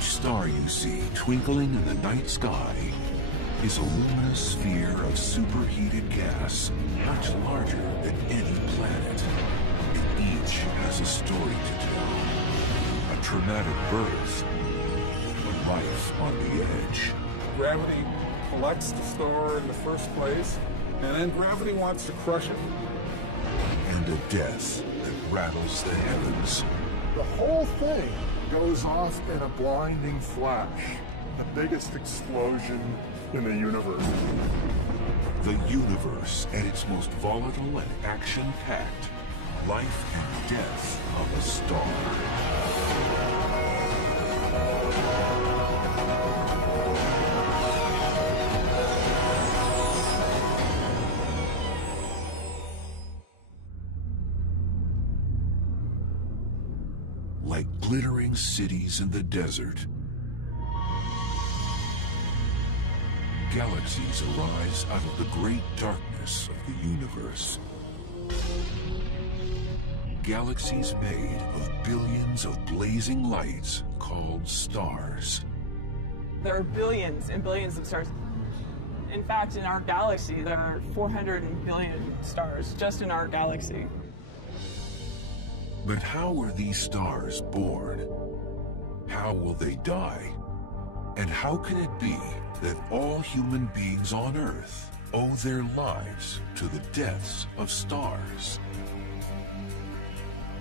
Each star you see twinkling in the night sky is a luminous sphere of superheated gas much larger than any planet. And each has a story to tell. A traumatic birth, a life on the edge. Gravity collects the star in the first place, and then gravity wants to crush it. And a death that rattles the heavens. The whole thing goes off in a blinding flash. The biggest explosion in the universe. The universe at its most volatile and action-packed. Life and death of a star. Like glittering cities in the desert, galaxies arise out of the great darkness of the universe. Galaxies made of billions of blazing lights called stars. There are billions and billions of stars. In fact, in our galaxy, there are 400 billion stars just in our galaxy. But how were these stars born? How will they die? And how can it be that all human beings on Earth owe their lives to the deaths of stars?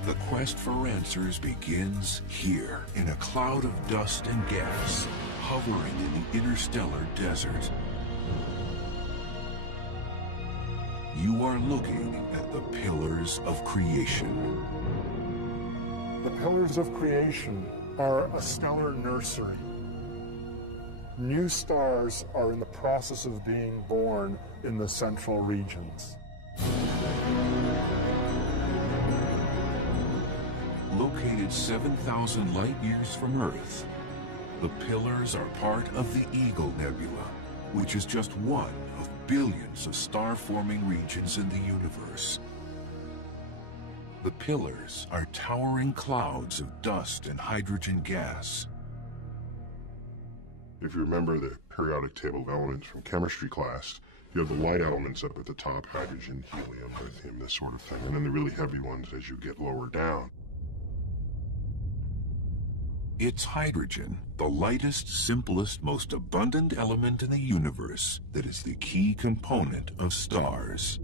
The quest for answers begins here, in a cloud of dust and gas, hovering in the interstellar desert. You are looking at the pillars of creation. The pillars of creation are a stellar nursery. New stars are in the process of being born in the central regions. Located 7,000 light-years from Earth, the pillars are part of the Eagle Nebula, which is just one of billions of star-forming regions in the universe. The pillars are towering clouds of dust and hydrogen gas. If you remember the periodic table of elements from chemistry class, you have the light elements up at the top, hydrogen, helium, lithium, this sort of thing, and then the really heavy ones as you get lower down. It's hydrogen, the lightest, simplest, most abundant element in the universe, that is the key component of stars.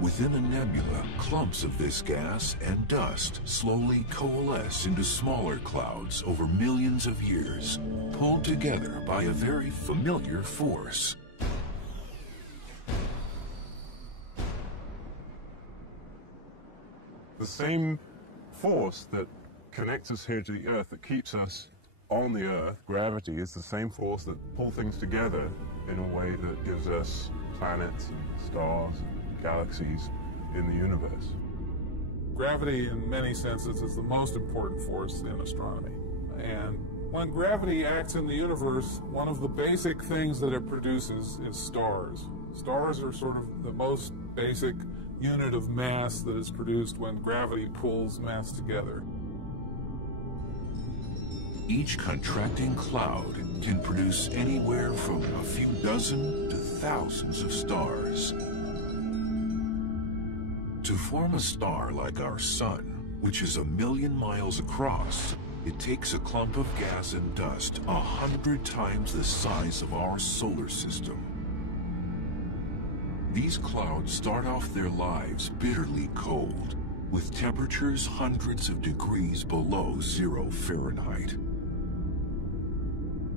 Within a nebula, clumps of this gas and dust slowly coalesce into smaller clouds over millions of years, pulled together by a very familiar force. The same force that connects us here to the Earth, that keeps us on the Earth, gravity, is the same force that pulls things together in a way that gives us planets, stars, galaxies in the universe. Gravity, in many senses, is the most important force in astronomy. And when gravity acts in the universe, one of the basic things that it produces is stars. Stars are sort of the most basic unit of mass that is produced when gravity pulls mass together. Each contracting cloud can produce anywhere from a few dozen to thousands of stars. To form a star like our Sun, which is 1 million miles across, it takes a clump of gas and dust 100 times the size of our solar system. These clouds start off their lives bitterly cold, with temperatures hundreds of degrees below 0 Fahrenheit.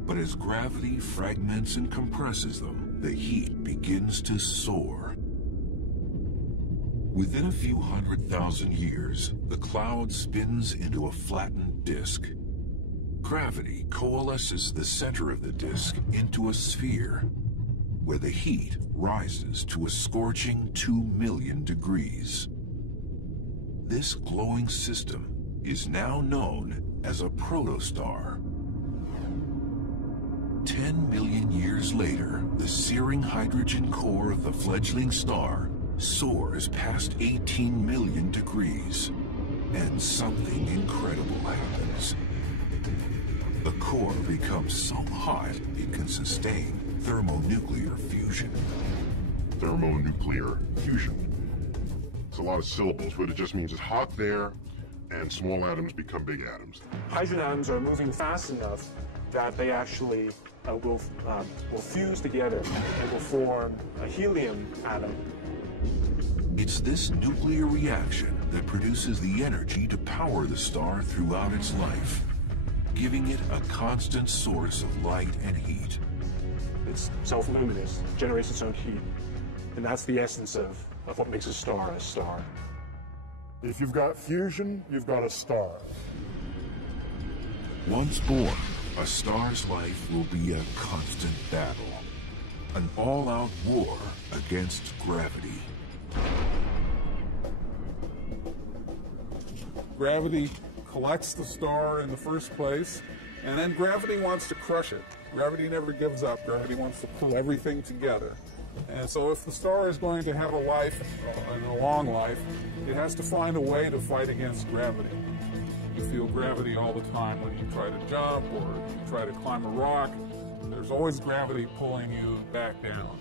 But as gravity fragments and compresses them, the heat begins to soar. Within a few 100,000 years, the cloud spins into a flattened disk. Gravity coalesces the center of the disk into a sphere, where the heat rises to a scorching 2 million degrees. This glowing system is now known as a protostar. 10 million years later, the searing hydrogen core of the fledgling star soars past 18 million degrees. And something incredible happens. The core becomes so hot it can sustain thermonuclear fusion. Thermonuclear fusion. It's a lot of syllables, but it just means it's hot there, and small atoms become big atoms. Hydrogen atoms are moving fast enough that they actually will fuse together and will form a helium atom. It's this nuclear reaction that produces the energy to power the star throughout its life, giving it a constant source of light and heat. It's self-luminous, generates its own heat, and that's the essence of what makes a star a star. If you've got fusion, you've got a star. Once born, a star's life will be a constant battle, an all-out war against gravity. Gravity collects the star in the first place, and then gravity wants to crush it. Gravity never gives up. Gravity wants to pull everything together. And so if the star is going to have a life, and a long life, it has to find a way to fight against gravity. You feel gravity all the time when you try to jump or you try to climb a rock. There's always gravity pulling you back down.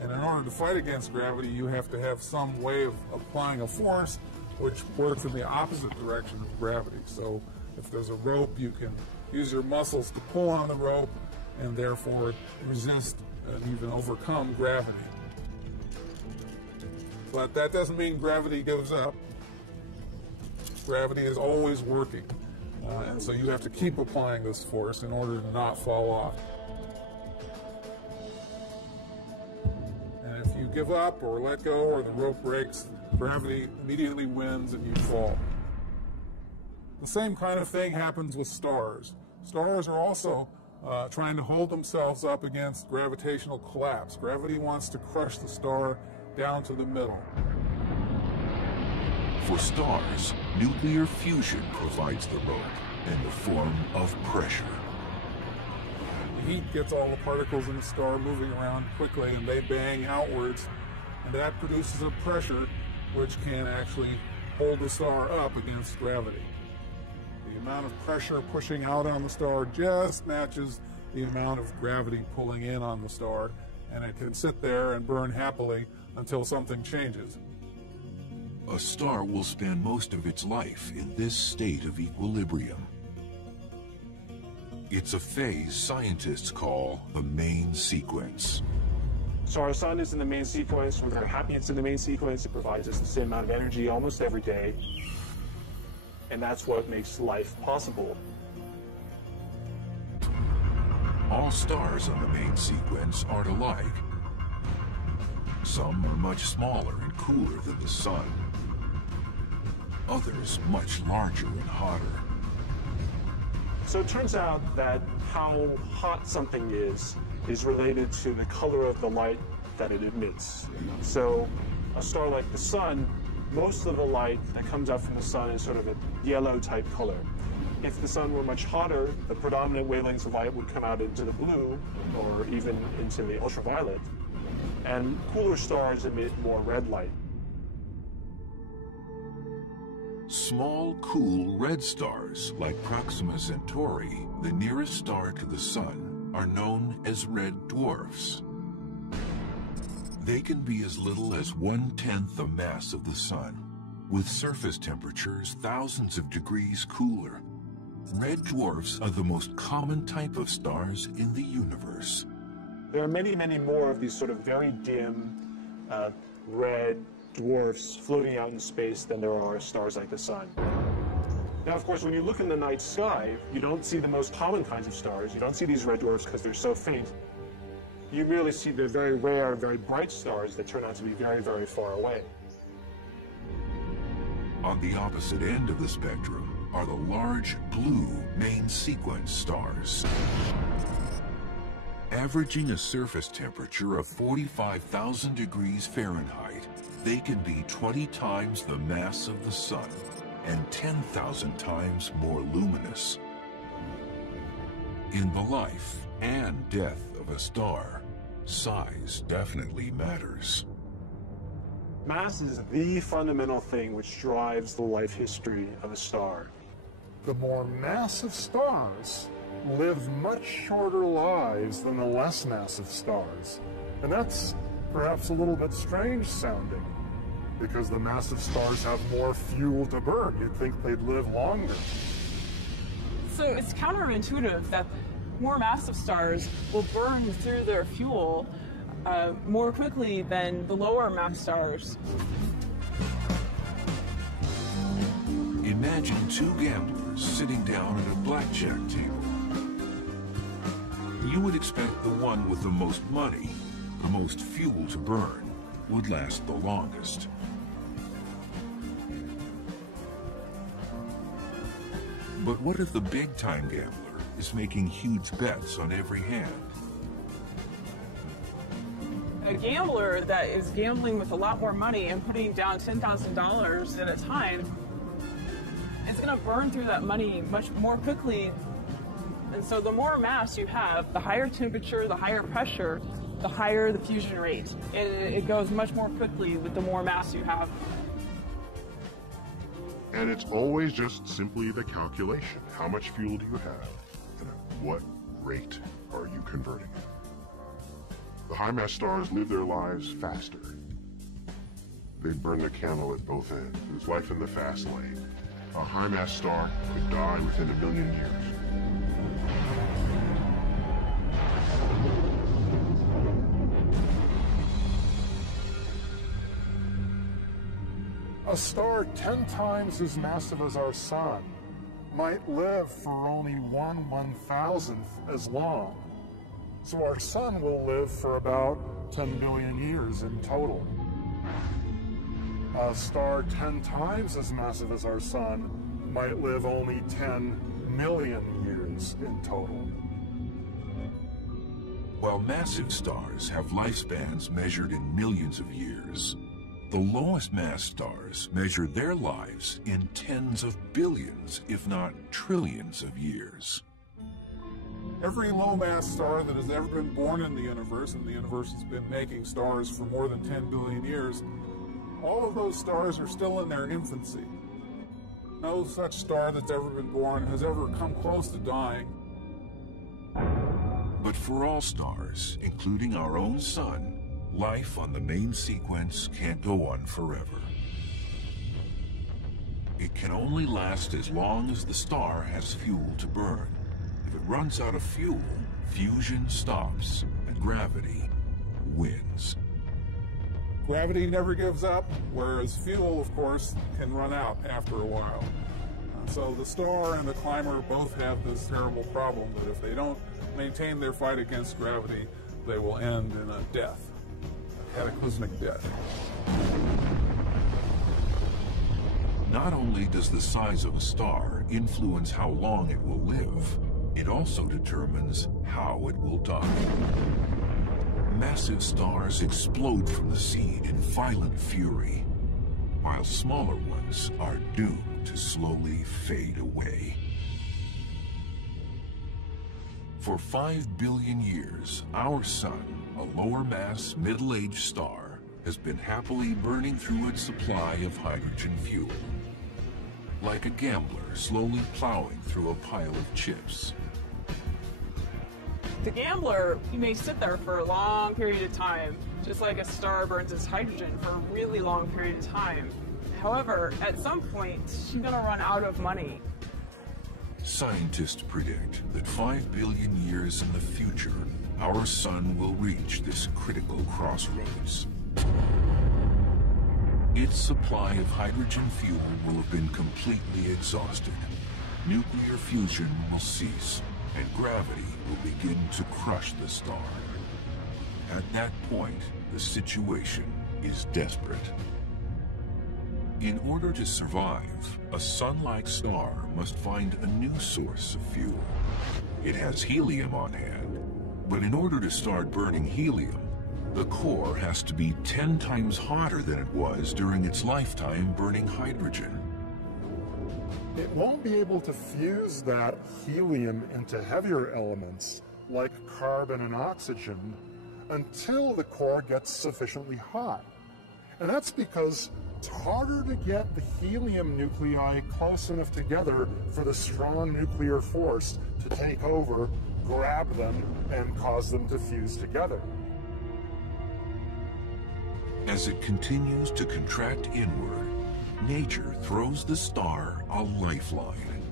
And in order to fight against gravity, you have to have some way of applying a force which works in the opposite direction of gravity. So if there's a rope, you can use your muscles to pull on the rope and therefore resist and even overcome gravity. But that doesn't mean gravity goes up. Gravity is always working. And so you have to keep applying this force in order to not fall off. And if you give up or let go or the rope breaks, gravity immediately wins and you fall. The same kind of thing happens with stars. Stars are also trying to hold themselves up against gravitational collapse. Gravity wants to crush the star down to the middle. For stars, nuclear fusion provides the rope in the form of pressure. The heat gets all the particles in the star moving around quickly and they bang outwards, and that produces a pressure which can actually hold the star up against gravity. The amount of pressure pushing out on the star just matches the amount of gravity pulling in on the star, and it can sit there and burn happily until something changes. A star will spend most of its life in this state of equilibrium. It's a phase scientists call the main sequence. So our sun is in the main sequence. We're very happy it's in the main sequence. It provides us the same amount of energy almost every day. And that's what makes life possible. All stars on the main sequence aren't alike. Some are much smaller and cooler than the sun. Others much larger and hotter. So it turns out that how hot something is related to the color of the light that it emits. So a star like the sun, most of the light that comes out from the sun is sort of a yellow type color. If the sun were much hotter, the predominant wavelengths of light would come out into the blue or even into the ultraviolet. And cooler stars emit more red light. Small, cool red stars like Proxima Centauri, the nearest star to the sun, are known as red dwarfs. They can be as little as 1/10 the mass of the sun, with surface temperatures thousands of degrees cooler. Red dwarfs are the most common type of stars in the universe. There are many, many more of these sort of very dim red dwarfs floating out in space than there are stars like the sun. Now, of course, when you look in the night sky, you don't see the most common kinds of stars. You don't see these red dwarfs because they're so faint. You merely see the very rare, very bright stars that turn out to be very, very far away. On the opposite end of the spectrum are the large blue main sequence stars. Averaging a surface temperature of 45,000 degrees Fahrenheit, they can be 20 times the mass of the sun and 10,000 times more luminous. In the life and death of a star, size definitely matters. Mass is the fundamental thing which drives the life history of a star. The more massive stars live much shorter lives than the less massive stars. And that's perhaps a little bit strange sounding, because the massive stars have more fuel to burn. You'd think they'd live longer. So it's counterintuitive that more massive stars will burn through their fuel more quickly than the lower mass stars. Imagine two gamblers sitting down at a blackjack table. You would expect the one with the most money, the most fuel to burn, would last the longest. But what if the big-time gambler is making huge bets on every hand? A gambler that is gambling with a lot more money and putting down $10,000 at a time, it's going to burn through that money much more quickly. And so the more mass you have, the higher temperature, the higher pressure, the higher the fusion rate. And it goes much more quickly with the more mass you have. And it's always just simply the calculation. How much fuel do you have? And at what rate are you converting it? The high-mass stars live their lives faster. They burn the candle at both ends. It's life in the fast lane. A high-mass star could die within 1 million years. A star 10 times as massive as our sun might live for only 1/1000th as long. So our sun will live for about 10 billion years in total. A star 10 times as massive as our sun might live only 10 million years in total. While massive stars have lifespans measured in millions of years, the lowest mass stars measure their lives in tens of billions, if not trillions of years. Every low-mass star that has ever been born in the universe, and the universe has been making stars for more than 10 billion years, all of those stars are still in their infancy. No such star that's ever been born has ever come close to dying. But for all stars, including our own sun, life on the main sequence can't go on forever. It can only last as long as the star has fuel to burn. If it runs out of fuel, fusion stops and gravity wins. Gravity never gives up, whereas fuel, of course, can run out after a while. So the star and the climber both have this terrible problem that if they don't maintain their fight against gravity, they will end in a death. Cataclysmic death. Not only does the size of a star influence how long it will live, it also determines how it will die. Massive stars explode from the seed in violent fury, while smaller ones are doomed to slowly fade away. For 5 billion years, our sun, a lower-mass, middle-aged star, has been happily burning through its supply of hydrogen fuel. Like a gambler slowly plowing through a pile of chips. The gambler, he may sit there for a long period of time, just like a star burns its hydrogen for a really long period of time. However, at some point, she's going to run out of money. Scientists predict that 5 billion years in the future, our sun will reach this critical crossroads. Its supply of hydrogen fuel will have been completely exhausted. Nuclear fusion will cease, and gravity will begin to crush the star. At that point, the situation is desperate. In order to survive, a sun-like star must find a new source of fuel. It has helium on hand, but in order to start burning helium, the core has to be 10 times hotter than it was during its lifetime burning hydrogen. It won't be able to fuse that helium into heavier elements like carbon and oxygen until the core gets sufficiently hot. And that's because it's harder to get the helium nuclei close enough together for the strong nuclear force to take over, grab them, and cause them to fuse together. As it continues to contract inward, nature throws the star a lifeline.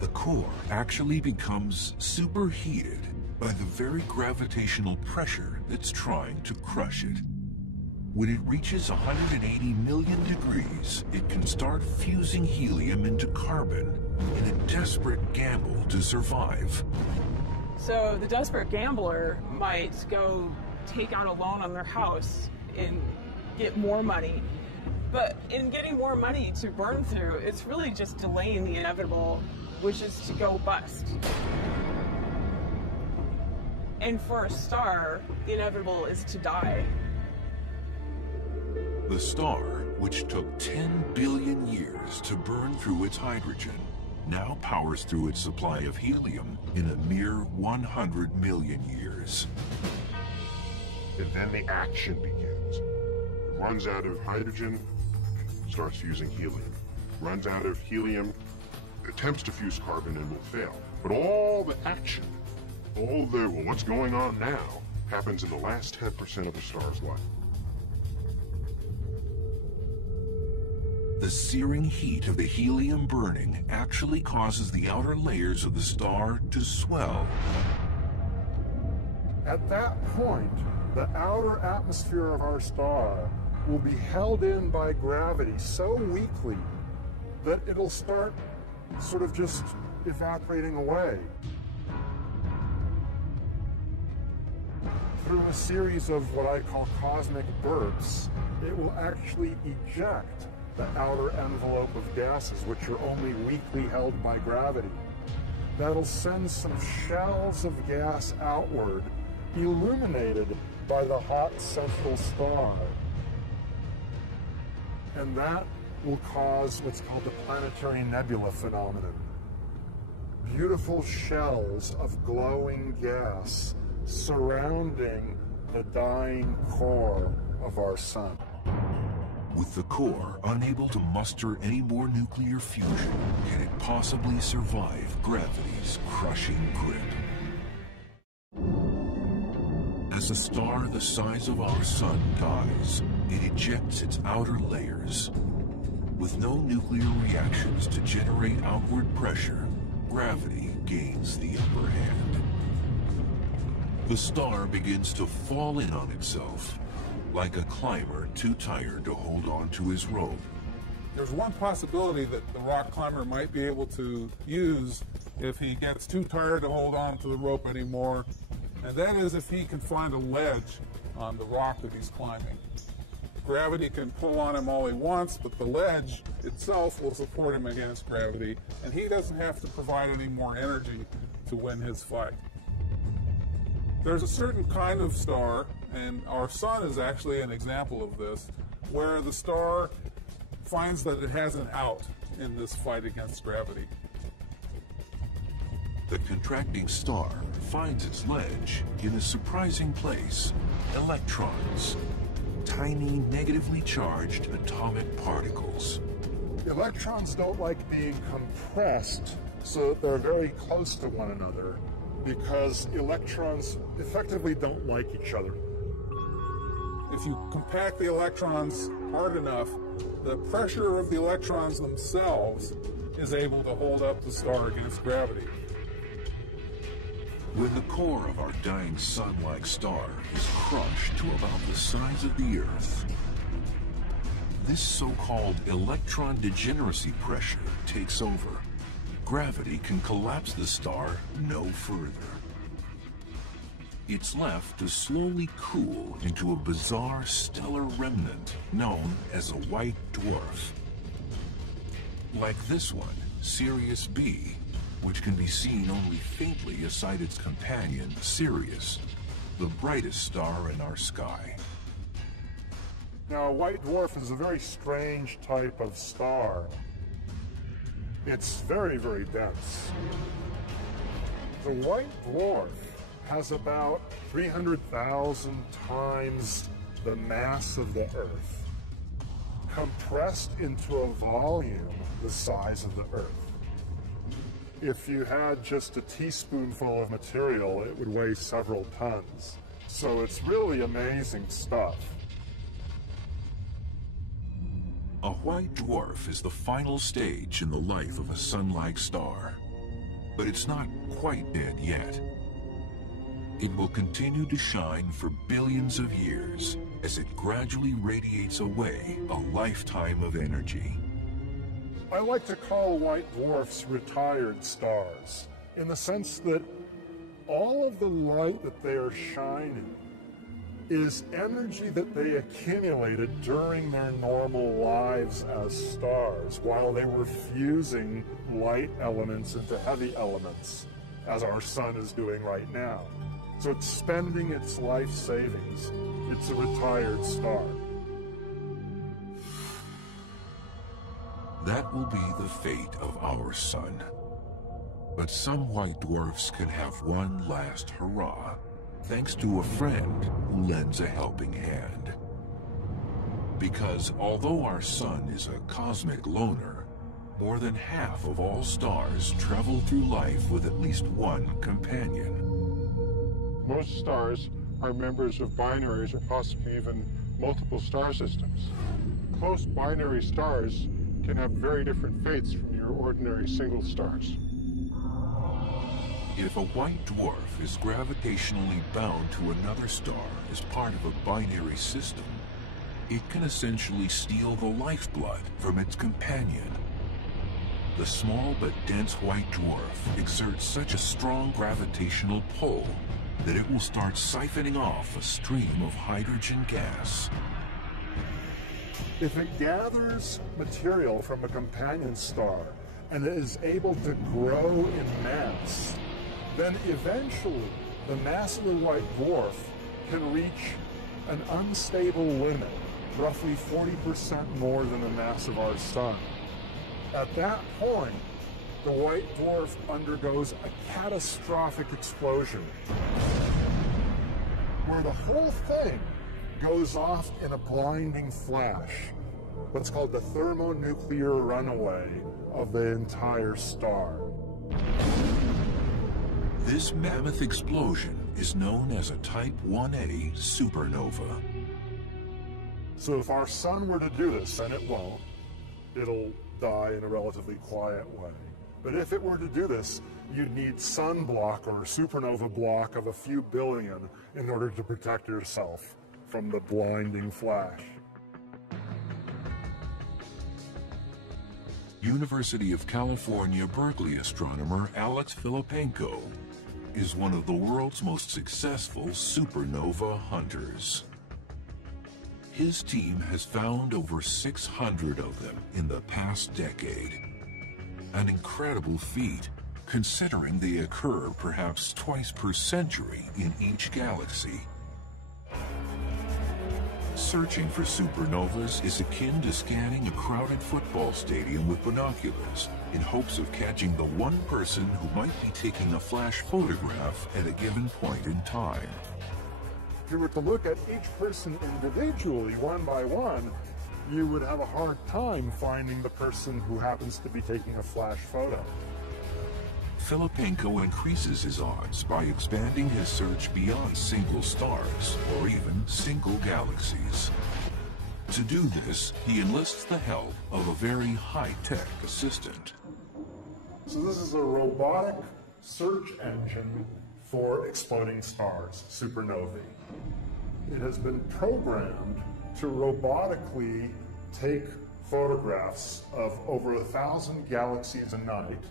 The core actually becomes superheated by the very gravitational pressure that's trying to crush it. When it reaches 180 million degrees, it can start fusing helium into carbon in a desperate gamble to survive. So the desperate gambler might go take out a loan on their house and get more money. But in getting more money to burn through, it's really just delaying the inevitable, which is to go bust. And for a star, the inevitable is to die. The star, which took 10 billion years to burn through its hydrogen, now powers through its supply of helium in a mere 100 million years. And then the action begins. It runs out of hydrogen, starts fusing helium. Runs out of helium, attempts to fuse carbon and will fail. But all the action, all the, well, what's going on now, happens in the last 10% of the star's life. The searing heat of the helium burning actually causes the outer layers of the star to swell. At that point, the outer atmosphere of our star will be held in by gravity so weakly that it'll start sort of just evaporating away. Through a series of what I call cosmic bursts, it will actually eject the outer envelope of gases, which are only weakly held by gravity. That'll send some shells of gas outward, illuminated by the hot central star. And that will cause what's called the planetary nebula phenomenon. Beautiful shells of glowing gas surrounding the dying core of our sun. With the core unable to muster any more nuclear fusion, can it possibly survive gravity's crushing grip? As a star the size of our sun dies, it ejects its outer layers. With no nuclear reactions to generate outward pressure, gravity gains the upper hand. The star begins to fall in on itself, like a climber too tired to hold on to his rope. There's one possibility that the rock climber might be able to use if he gets too tired to hold on to the rope anymore, and that is if he can find a ledge on the rock that he's climbing. Gravity can pull on him all he wants, but the ledge itself will support him against gravity, and he doesn't have to provide any more energy to win his fight. There's a certain kind of star, and our sun is actually an example of this, where the star finds that it has an out in this fight against gravity. The contracting star finds its ledge in a surprising place: electrons, tiny negatively charged atomic particles. Electrons don't like being compressed so that they're very close to one another, because electrons effectively don't like each other. If you compact the electrons hard enough, the pressure of the electrons themselves is able to hold up the star against gravity. When the core of our dying sun-like star is crushed to about the size of the Earth, this so-called electron degeneracy pressure takes over. Gravity can collapse the star no further. It's left to slowly cool into a bizarre stellar remnant known as a white dwarf. Like this one, Sirius B, which can be seen only faintly aside its companion, Sirius, the brightest star in our sky. Now, a white dwarf is a very strange type of star. It's very, very dense. The white dwarf has about 300,000 times the mass of the Earth. compressed into a volume the size of the Earth. If you had just a teaspoonful of material, it would weigh several tons. So it's really amazing stuff. A white dwarf is the final stage in the life of a sun-like star, but it's not quite dead yet. It will continue to shine for billions of years as it gradually radiates away a lifetime of energy. I like to call white dwarfs retired stars, in the sense that all of the light that they are shining is energy that they accumulated during their normal lives as stars, while they were fusing light elements into heavy elements, as our sun is doing right now. So it's spending its life savings. It's a retired star. That will be the fate of our sun. But some white dwarfs can have one last hurrah, thanks to a friend who lends a helping hand. Because although our sun is a cosmic loner, more than half of all stars travel through life with at least one companion. Most stars are members of binaries or possibly even multiple star systems. Close binary stars can have very different fates from your ordinary single stars. If a white dwarf is gravitationally bound to another star as part of a binary system, it can essentially steal the lifeblood from its companion. The small but dense white dwarf exerts such a strong gravitational pull that it will start siphoning off a stream of hydrogen gas. If it gathers material from a companion star and is able to grow in mass, then eventually the mass of the white dwarf can reach an unstable limit, roughly 40% more than the mass of our sun. At that point, the white dwarf undergoes a catastrophic explosion, where the whole thing goes off in a blinding flash, what's called the thermonuclear runaway of the entire star. This mammoth explosion is known as a Type 1A supernova. So if our sun were to do this, and it won't, it'll die in a relatively quiet way. But if it were to do this, you'd need sunblock or supernova block of a few billion in order to protect yourself from the blinding flash. University of California, Berkeley astronomer Alex Filipenko is one of the world's most successful supernova hunters. His team has found over 600 of them in the past decade. An incredible feat, considering they occur perhaps twice per century in each galaxy. Searching for supernovas is akin to scanning a crowded football stadium with binoculars in hopes of catching the one person who might be taking a flash photograph at a given point in time. If you were to look at each person individually, one by one, you would have a hard time finding the person who happens to be taking a flash photo. Filipenko increases his odds by expanding his search beyond single stars or even single galaxies. To do this, he enlists the help of a very high-tech assistant. So this is a robotic search engine for exploding stars, supernovae. It has been programmed to robotically take photographs of over 1,000 galaxies a night.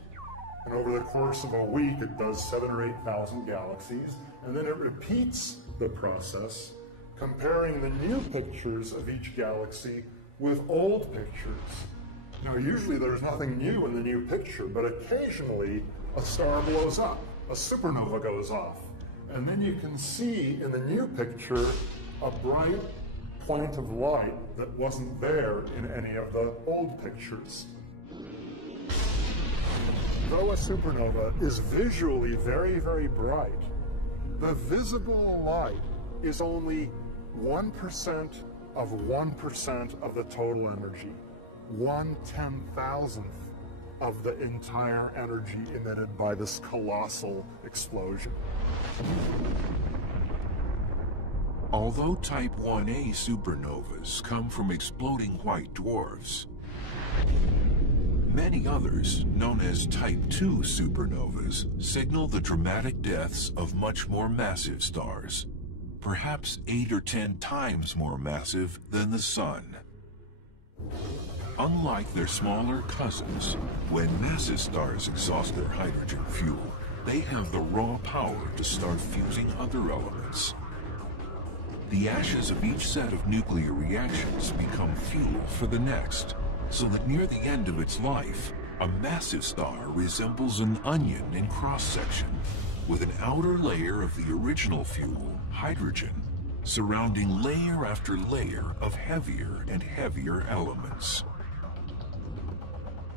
And over the course of a week, it does 7,000 or 8,000 galaxies, and then it repeats the process, comparing the new pictures of each galaxy with old pictures. Now, usually there's nothing new in the new picture, but occasionally a star blows up, a supernova goes off, and then you can see in the new picture a bright point of light that wasn't there in any of the old pictures. Though a supernova is visually very, very bright, the visible light is only 1% of 1% of the total energy, 1/10,000th of the entire energy emitted by this colossal explosion. Although Type 1a supernovas come from exploding white dwarfs, many others, known as Type 2 supernovas, signal the dramatic deaths of much more massive stars, perhaps 8 or 10 times more massive than the Sun. Unlike their smaller cousins, when massive stars exhaust their hydrogen fuel, they have the raw power to start fusing other elements. The ashes of each set of nuclear reactions become fuel for the next, so that near the end of its life, a massive star resembles an onion in cross-section, with an outer layer of the original fuel, hydrogen, surrounding layer after layer of heavier and heavier elements.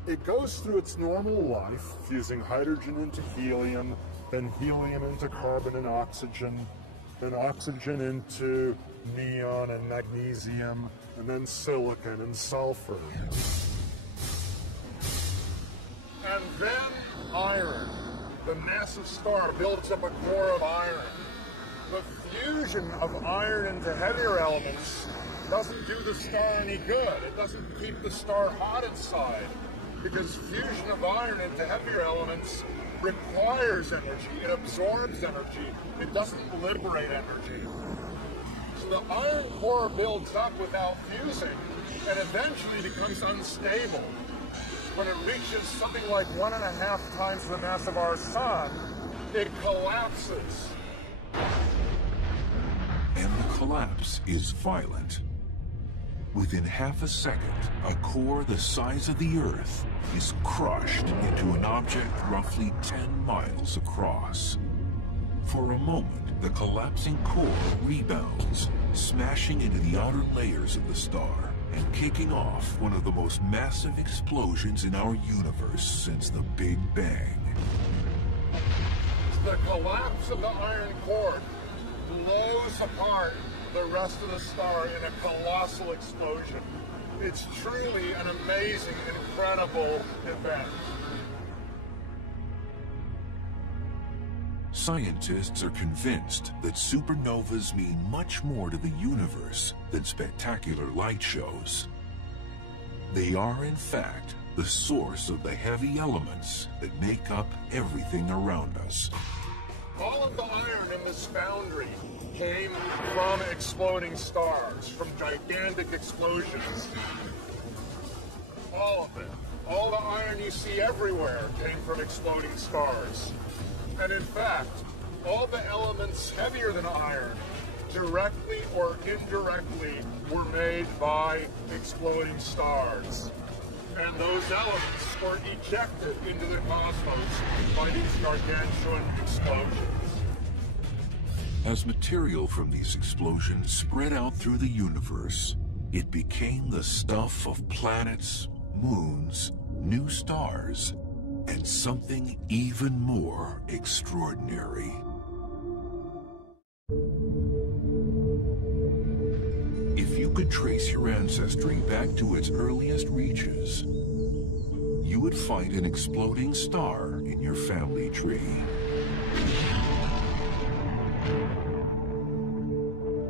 It goes through its normal life, fusing hydrogen into helium, then helium into carbon and oxygen, then oxygen into neon and magnesium, and then silicon and sulfur. And then iron. The massive star builds up a core of iron. The fusion of iron into heavier elements doesn't do the star any good. It doesn't keep the star hot inside, because fusion of iron into heavier elements requires energy. It absorbs energy. It doesn't liberate energy. So the iron core builds up without fusing and eventually becomes unstable. When it reaches something like 1.5 times the mass of our Sun, it collapses. And the collapse is violent. Within half a second, a core the size of the Earth is crushed into an object roughly 10 miles across. For a moment, the collapsing core rebounds, smashing into the outer layers of the star and kicking off one of the most massive explosions in our universe since the Big Bang. The collapse of the iron core blows apart the rest of the star in a colossal explosion. It's truly an amazing, incredible event. Scientists are convinced that supernovas mean much more to the universe than spectacular light shows. They are, in fact, the source of the heavy elements that make up everything around us. All of the iron in this foundry came from exploding stars, from gigantic explosions. All of it. All the iron you see everywhere came from exploding stars. And in fact, all the elements heavier than iron, directly or indirectly, were made by exploding stars. And those elements were ejected into the cosmos by these gargantuan explosions. As material from these explosions spread out through the universe, it became the stuff of planets, moons, new stars, and something even more extraordinary. If you could trace your ancestry back to its earliest reaches, you would find an exploding star in your family tree.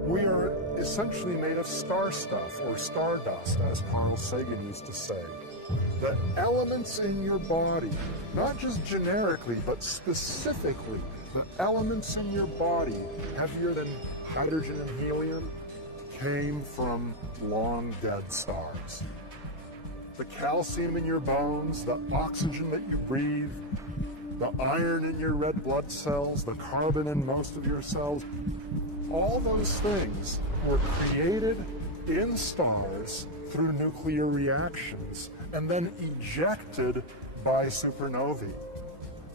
We are essentially made of star stuff, or stardust, as Carl Sagan used to say. The elements in your body, not just generically, but specifically, the elements in your body, heavier than hydrogen and helium, came from long-dead stars. The calcium in your bones, the oxygen that you breathe, the iron in your red blood cells, the carbon in most of your cells, all those things were created in stars through nuclear reactions and then ejected by supernovae.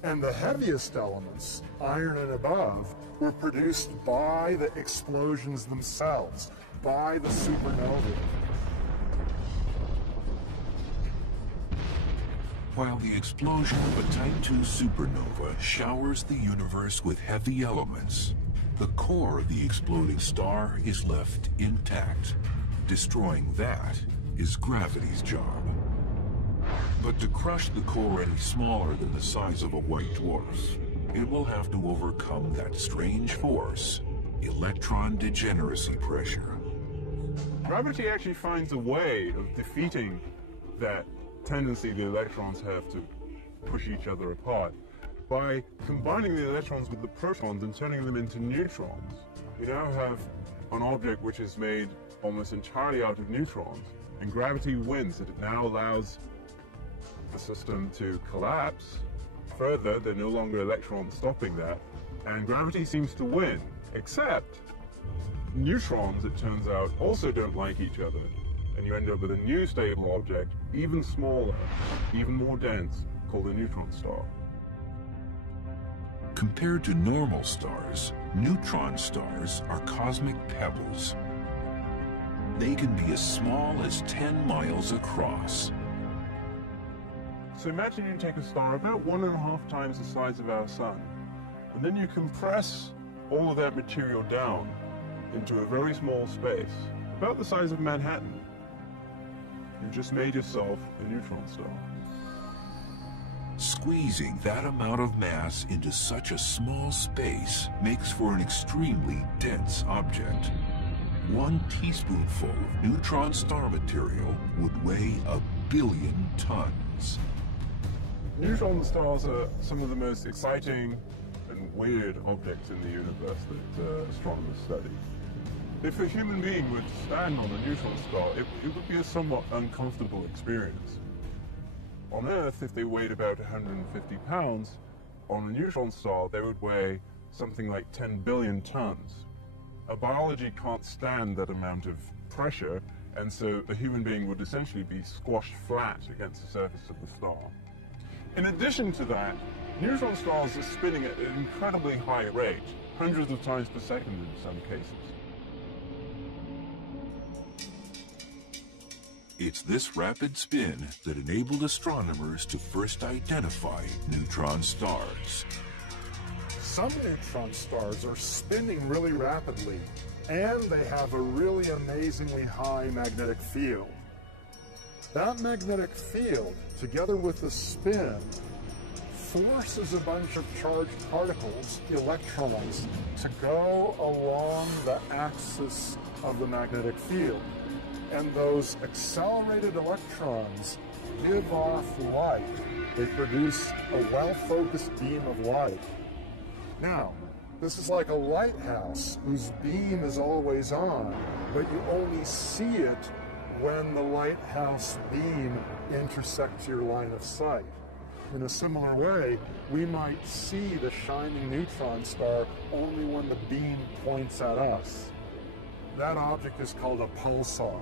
And the heaviest elements, iron and above, were produced by the explosions themselves, by the supernovae. While the explosion of a Type 2 supernova showers the universe with heavy elements, the core of the exploding star is left intact. Destroying that is gravity's job. But to crush the core any smaller than the size of a white dwarf, it will have to overcome that strange force, electron degeneracy pressure. Gravity actually finds a way of defeating that tendency the electrons have to push each other apart by combining the electrons with the protons and turning them into neutrons. We now have an object which is made almost entirely out of neutrons, and gravity wins. It now allows the system to collapse further. There are no longer electrons stopping that, and gravity seems to win, except neutrons, it turns out, also don't like each other, and you end up with a new stable object, even smaller, even more dense, called a neutron star. Compared to normal stars, neutron stars are cosmic pebbles. They can be as small as 10 miles across. So imagine you take a star about 1.5 times the size of our sun, and then you compress all of that material down into a very small space, about the size of Manhattan. You've just made yourself a neutron star. Squeezing that amount of mass into such a small space makes for an extremely dense object. 1 teaspoonful of neutron star material would weigh 1 billion tons. Neutron stars are some of the most exciting and weird objects in the universe that astronomers study. If a human being would stand on a neutron star, it would be a somewhat uncomfortable experience. On Earth, if they weighed about 150 pounds, on a neutron star they would weigh something like 10 billion tons. Our biology can't stand that amount of pressure, and so a human being would essentially be squashed flat against the surface of the star. In addition to that, neutron stars are spinning at an incredibly high rate, hundreds of times per second in some cases. It's this rapid spin that enabled astronomers to first identify neutron stars. Some neutron stars are spinning really rapidly, and they have a really amazingly high magnetic field. That magnetic field, together with the spin, forces a bunch of charged particles, electrons, to go along the axis of the magnetic field. And those accelerated electrons give off light. They produce a well-focused beam of light. Now, this is like a lighthouse whose beam is always on, but you only see it when the lighthouse beam intersects your line of sight. In a similar way, we might see the shining neutron star only when the beam points at us. That object is called a pulsar.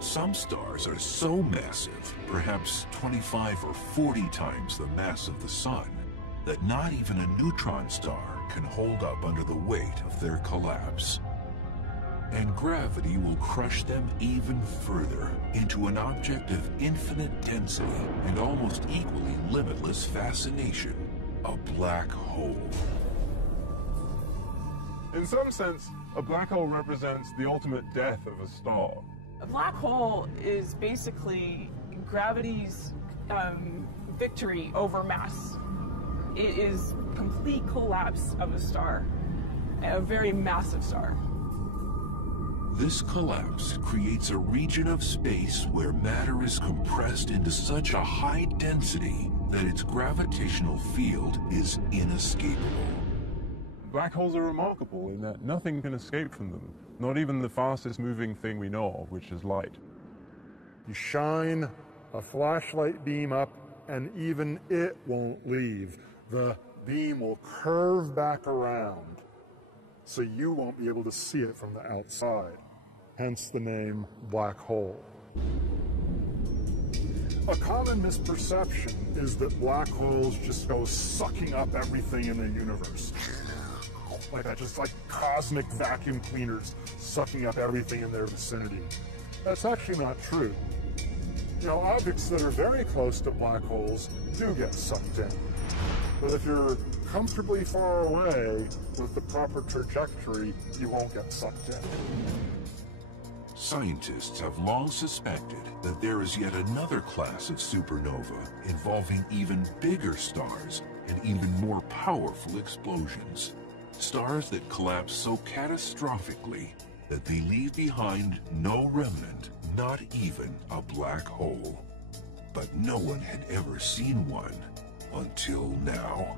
Some stars are so massive, perhaps 25 or 40 times the mass of the Sun, that not even a neutron star can hold up under the weight of their collapse. And gravity will crush them even further into an object of infinite density and almost equally limitless fascination, a black hole. In some sense, a black hole represents the ultimate death of a star. A black hole is basically gravity's victory over mass. It is complete collapse of a star, a very massive star. This collapse creates a region of space where matter is compressed into such a high density that its gravitational field is inescapable. Black holes are remarkable in that nothing can escape from them, not even the fastest moving thing we know of, which is light. You shine a flashlight beam up, and even it won't leave. The beam will curve back around, so you won't be able to see it from the outside. Hence the name black hole. A common misperception is that black holes just go sucking up everything in the universe. Like that, just like cosmic vacuum cleaners sucking up everything in their vicinity. That's actually not true. You know, objects that are very close to black holes do get sucked in. But if you're comfortably far away with the proper trajectory, you won't get sucked in. Scientists have long suspected that there is yet another class of supernova involving even bigger stars and even more powerful explosions. Stars that collapse so catastrophically that they leave behind no remnant, not even a black hole. But no one had ever seen one until now.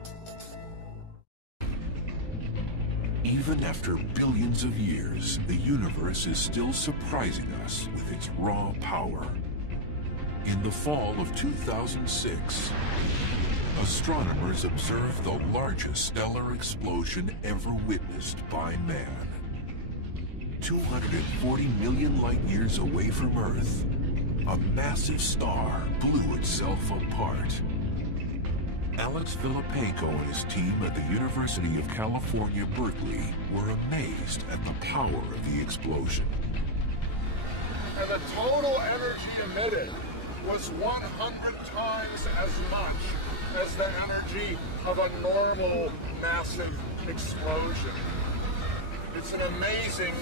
Even after billions of years, the universe is still surprising us with its raw power. In the fall of 2006, astronomers observed the largest stellar explosion ever witnessed by man. 240 million light years away from Earth, a massive star blew itself apart. Alex Filippenko and his team at the University of California, Berkeley were amazed at the power of the explosion. And the total energy emitted was 100 times as much as the energy of a normal massive explosion. It's an amazing,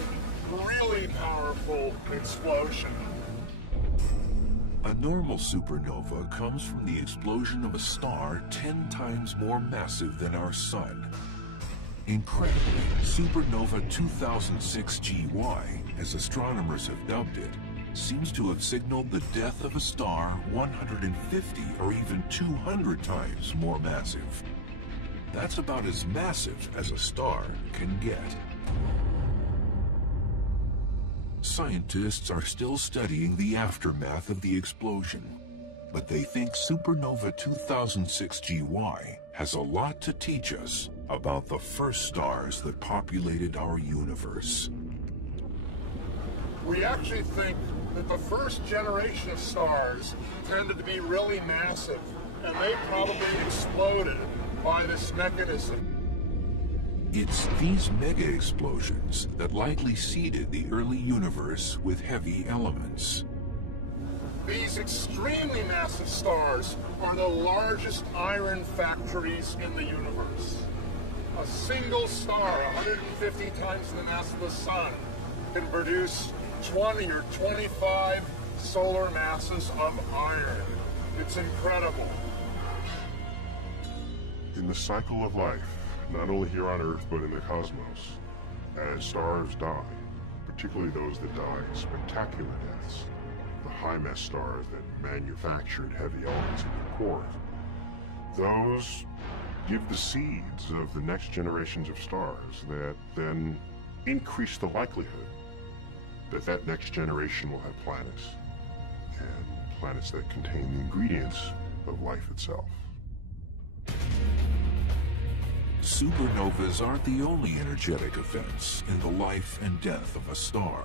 really powerful explosion. A normal supernova comes from the explosion of a star 10 times more massive than our Sun. Incredibly, Supernova 2006 GY, as astronomers have dubbed it, seems to have signaled the death of a star 150 or even 200 times more massive. That's about as massive as a star can get. Scientists are still studying the aftermath of the explosion, but they think Supernova 2006 GY has a lot to teach us about the first stars that populated our universe. We actually think that the first generation of stars tended to be really massive, and they probably exploded by this mechanism. It's these mega-explosions that likely seeded the early universe with heavy elements. These extremely massive stars are the largest iron factories in the universe. A single star, 150 times the mass of the Sun, can produce 20 or 25 solar masses of iron. It's incredible. In the cycle of life, not only here on Earth, but in the cosmos, as stars die, particularly those that die spectacular deaths, the high-mass stars that manufactured heavy elements in their cores, those give the seeds of the next generations of stars that then increase the likelihood that that next generation will have planets, and planets that contain the ingredients of life itself. Supernovas aren't the only energetic events in the life and death of a star.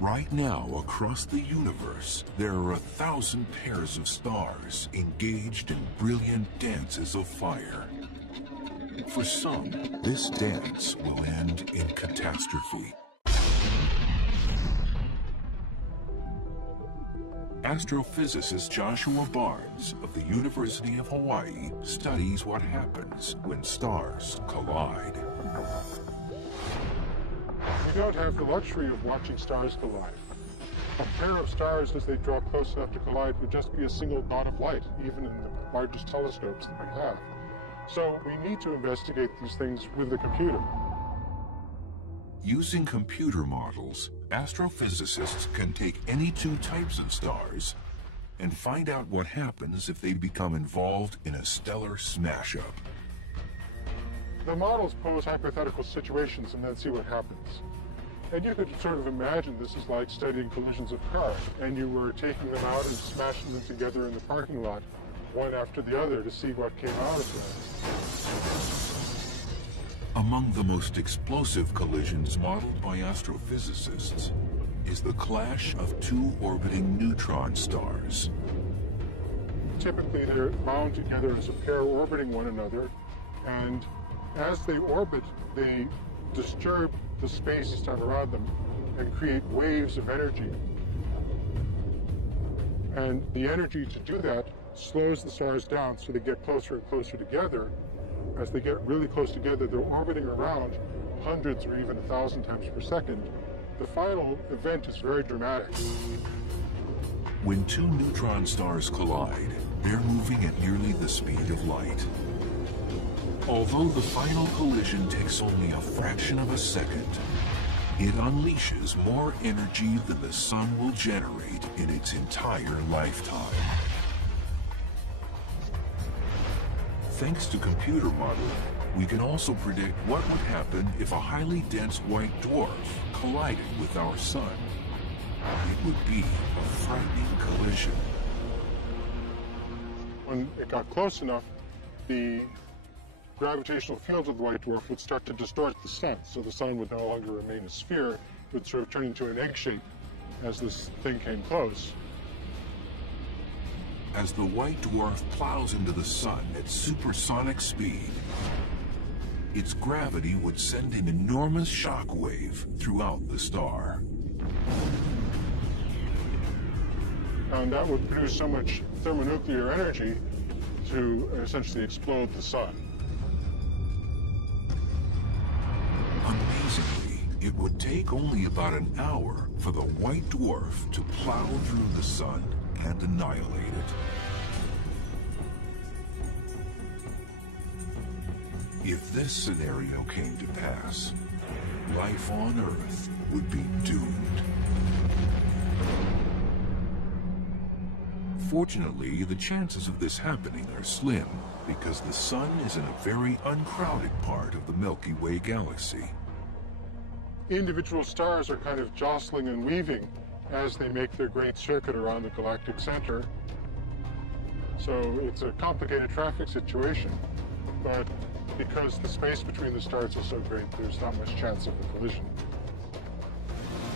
Right now, across the universe, there are 1,000 pairs of stars engaged in brilliant dances of fire. For some, this dance will end in catastrophe. Astrophysicist Joshua Barnes of the University of Hawaii studies what happens when stars collide. We don't have the luxury of watching stars collide. A pair of stars, as they draw close enough to collide, would just be a single dot of light, even in the largest telescopes that we have. So we need to investigate these things with the computer. Using computer models, astrophysicists can take any two types of stars and find out what happens if they become involved in a stellar smash-up. The models pose hypothetical situations and then see what happens. And you could sort of imagine this is like studying collisions of cars, and you were taking them out and smashing them together in the parking lot, one after the other, to see what came out of them. Among the most explosive collisions modeled by astrophysicists is the clash of two orbiting neutron stars. Typically, they're bound together as a pair orbiting one another, and as they orbit, they disturb the space around them and create waves of energy. And the energy to do that slows the stars down so they get closer and closer together. As they get really close together, they're orbiting around, hundreds or even 1,000 times per second, the final event is very dramatic. When two neutron stars collide, they're moving at nearly the speed of light. Although the final collision takes only a fraction of a second, it unleashes more energy than the sun will generate in its entire lifetime. Thanks to computer modeling, we can also predict what would happen if a highly dense white dwarf collided with our sun. It would be a frightening collision. When it got close enough, the gravitational field of the white dwarf would start to distort the sun, so the sun would no longer remain a sphere, it would sort of turn into an egg shape as this thing came close. As the white dwarf plows into the sun at supersonic speed, its gravity would send an enormous shock wave throughout the star. And that would produce so much thermonuclear energy to essentially explode the sun. Amazingly, it would take only about an hour for the white dwarf to plow through the sun and annihilate it. If this scenario came to pass, life on Earth would be doomed. Fortunately, the chances of this happening are slim because the sun is in a very uncrowded part of the Milky Way galaxy. Individual stars are kind of jostling and weaving as they make their great circuit around the galactic center. So it's a complicated traffic situation, but because the space between the stars is so great, there's not much chance of a collision.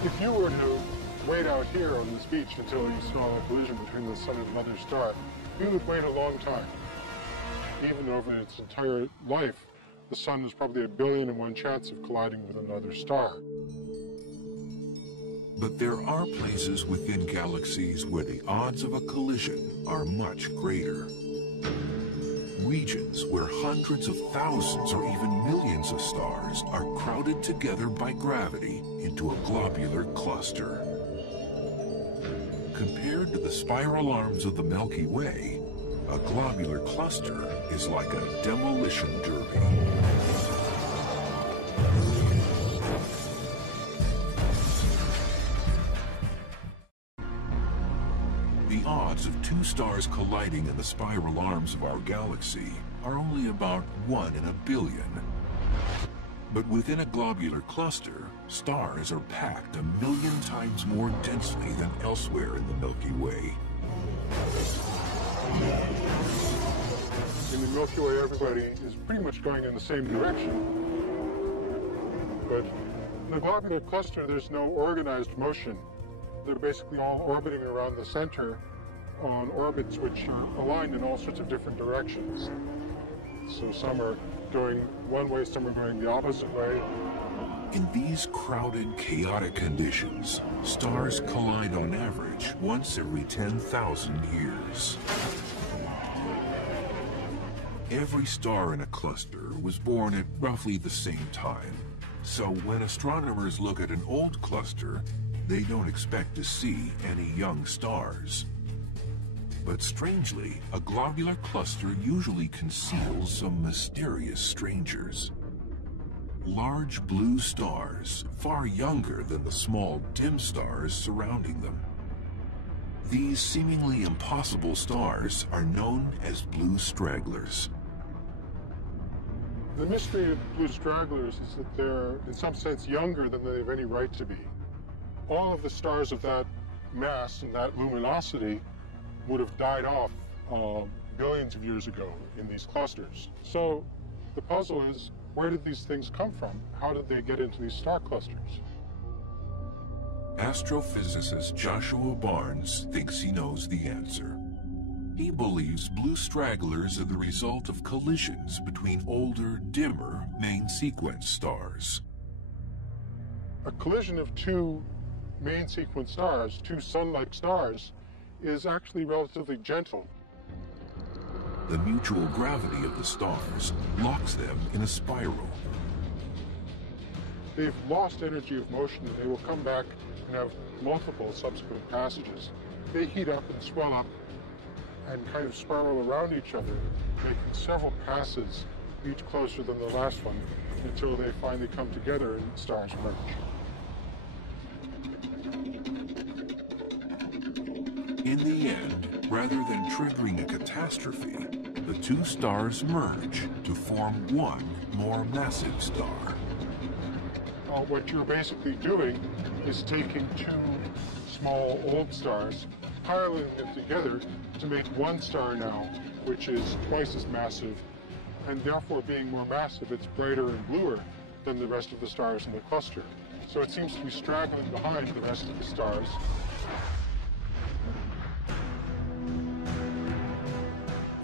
If you were to wait out here on this beach until you saw a collision between the sun and another star, you would wait a long time. Even over its entire life, the sun is probably 1,000,000,001 chance of colliding with another star. But there are places within galaxies where the odds of a collision are much greater. Regions where hundreds of thousands or even millions of stars are crowded together by gravity into a globular cluster. Compared to the spiral arms of the Milky Way, a globular cluster is like a demolition derby. The odds of two stars colliding in the spiral arms of our galaxy are only about 1 in a billion. But within a globular cluster, stars are packed 1,000,000 times more densely than elsewhere in the Milky Way. In the Milky Way, everybody is pretty much going in the same direction. But in the globular cluster, there's no organized motion. They're basically all orbiting around the center on orbits which are aligned in all sorts of different directions. So some are going one way, some are going the opposite way. In these crowded, chaotic conditions, stars collide on average once every 10,000 years. Every star in a cluster was born at roughly the same time. So when astronomers look at an old cluster, they don't expect to see any young stars. But strangely, a globular cluster usually conceals some mysterious strangers. Large blue stars, far younger than the small dim stars surrounding them. These seemingly impossible stars are known as blue stragglers. The mystery of blue stragglers is that they're, in some sense, younger than they have any right to be. All of the stars of that mass and that luminosity would have died off billions of years ago in these clusters. So the puzzle is, where did these things come from? How did they get into these star clusters? Astrophysicist Joshua Barnes thinks he knows the answer. He believes blue stragglers are the result of collisions between older, dimmer main sequence stars. A collision of two main sequence stars, two sun-like stars, is actually relatively gentle. The mutual gravity of the stars locks them in a spiral. they've lost energy of motion and they will come back and have multiple subsequent passages. They heat up and swell up and kind of spiral around each other, making several passes, each closer than the last one, until they finally come together and stars merge. In the end, rather than triggering a catastrophe, the two stars merge to form one more massive star. What you're basically doing is taking two small old stars, piling them together to make one star now, which is twice as massive, and therefore being more massive, it's brighter and bluer than the rest of the stars in the cluster. So it seems to be straggling behind the rest of the stars.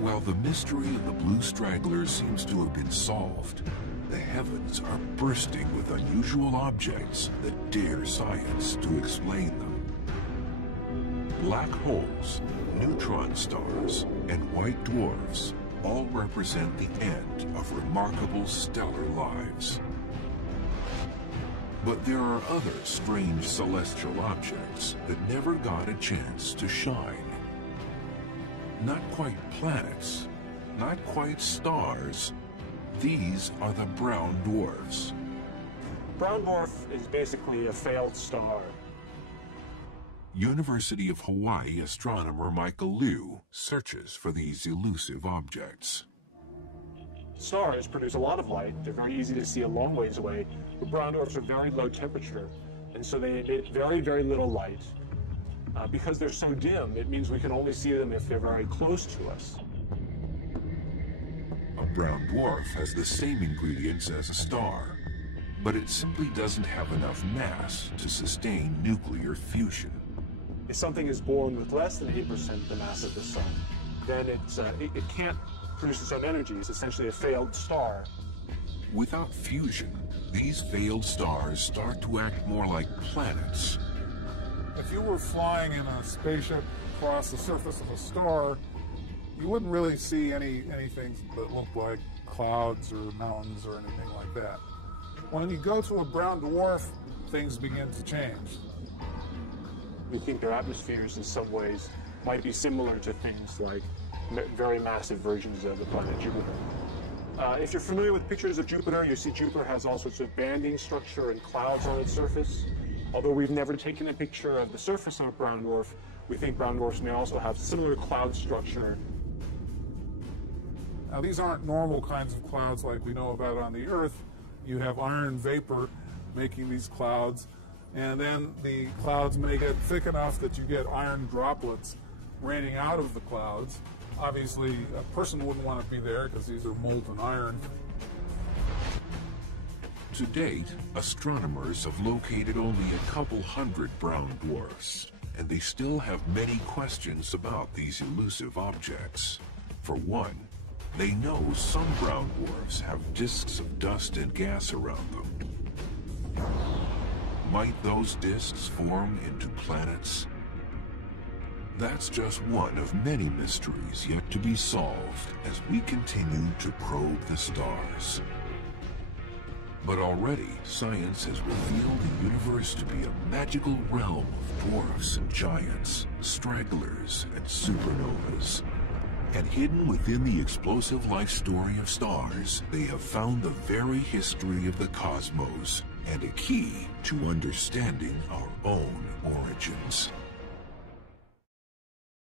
While the mystery of the blue stragglers seems to have been solved, the heavens are bursting with unusual objects that dare science to explain them. Black holes, neutron stars, and white dwarfs all represent the end of remarkable stellar lives. But there are other strange celestial objects that never got a chance to shine. Not quite planets, not quite stars. These are the brown dwarfs. Brown dwarf is basically a failed star. University of Hawaii astronomer Michael Liu searches for these elusive objects. Stars produce a lot of light. They're very easy to see a long ways away, but brown dwarfs are very low temperature, and so they emit very, very little light. Because they're so dim, it means we can only see them if they're very close to us. A brown dwarf has the same ingredients as a star, but it simply doesn't have enough mass to sustain nuclear fusion. If something is born with less than 8% the mass of the sun, then it can't produce its own energy. It's essentially a failed star. Without fusion, these failed stars start to act more like planets. If you were flying in a spaceship across the surface of a star, you wouldn't really see anything that looked like clouds or mountains or anything like that. When you go to a brown dwarf, things begin to change. We think their atmospheres in some ways might be similar to things like very massive versions of the planet Jupiter. If you're familiar with pictures of Jupiter, you see Jupiter has all sorts of banding structure and clouds on its surface. Although we've never taken a picture of the surface of a brown dwarf, we think brown dwarfs may also have similar cloud structure. Now, these aren't normal kinds of clouds like we know about on the Earth. You have iron vapor making these clouds, and then the clouds may get thick enough that you get iron droplets raining out of the clouds. Obviously, a person wouldn't want to be there because these are molten iron. To date, astronomers have located only a couple hundred brown dwarfs, and they still have many questions about these elusive objects. For one, they know some brown dwarfs have disks of dust and gas around them. Might those disks form into planets? That's just one of many mysteries yet to be solved as we continue to probe the stars. But already, science has revealed the universe to be a magical realm of dwarfs and giants, stragglers and supernovas. And hidden within the explosive life story of stars, they have found the very history of the cosmos and a key to understanding our own origins.